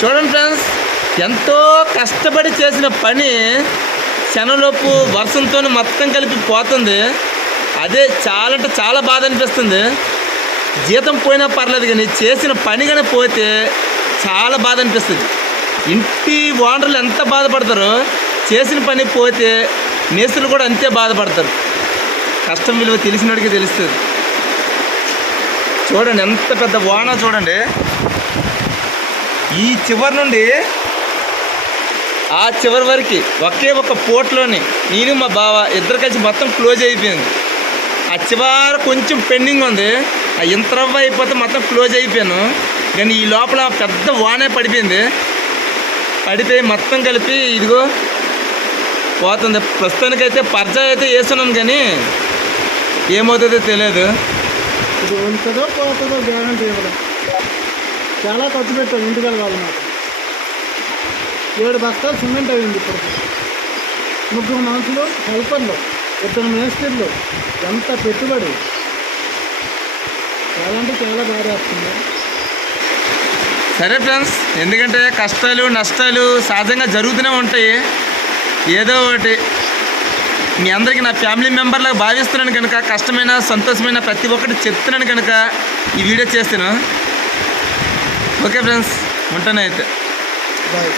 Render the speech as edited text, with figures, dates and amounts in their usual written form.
చూడండి ఫ్రెండ్స్, ఎంతో కష్టపడి చేసిన పని క్షణంలోపు వర్షంతో మొత్తం కలిపి పోతుంది. అదే చాలా అంటే చాలా బాధ అనిపిస్తుంది. జీతం పోయినా పర్లేదు కానీ చేసిన పని కానీ పోతే చాలా బాధ అనిపిస్తుంది. ఇంటి ఓనర్లు ఎంత బాధపడతారో చేసిన పని పోతే మేస్త్రులు కూడా అంతే బాధపడతారు. కష్టం విలువ తెలిసినడికి తెలుస్తుంది. చూడండి ఎంత పెద్ద వాన చూడండి. ఈ చివరి నుండి ఆ చివరి వరకు ఒకే ఒక పోట్లోని నేను మా బావ ఇద్దరు కలిసి మొత్తం క్లోజ్ అయిపోయింది. ఆ చివరి కొంచెం పెండింగ్ ఉంది. ఆ ఇంతరవ్వ అయిపోతే మొత్తం క్లోజ్ అయిపోయాను. కానీ ఈ లోపల పెద్ద వానే పడిపోయింది. పడిపోయి మొత్తం కలిపి ఇదిగో పోతుంది. ప్రస్తుతానికైతే పర్జా అయితే వేస్తున్నాం కానీ ఏమవుతుందో తెలియదు. ఇది ఉంటుందో పోతుందో గ్యారెంటీ ఇవ్వడం. చాలా ఖర్చు పెట్టాం ఇంటికి కాదు నాకు. 7 బస్తాలు సిమెంట్ అయింది. ఇప్పుడు 3 మనుషులు హెల్పర్లు, 2 మేస్త్రీలు, ఎంత పెట్టుబడి. చాలా అంటే చాలా బాగా వస్తుంది. సరే ఫ్రెండ్స్, ఎందుకంటే కష్టాలు నష్టాలు సహజంగా జరుగుతూనే ఉంటాయి. ఏదో ఒకటి మీ అందరికీ నా ఫ్యామిలీ మెంబర్లాగా భావిస్తున్నాను కనుక కష్టమైన సంతోషమైన ప్రతి ఒక్కటి చెప్తున్నాను కనుక ఈ వీడియో చేస్తాను. ఓకే ఫ్రెండ్స్, ఉంటాను అయితే. బాయ్.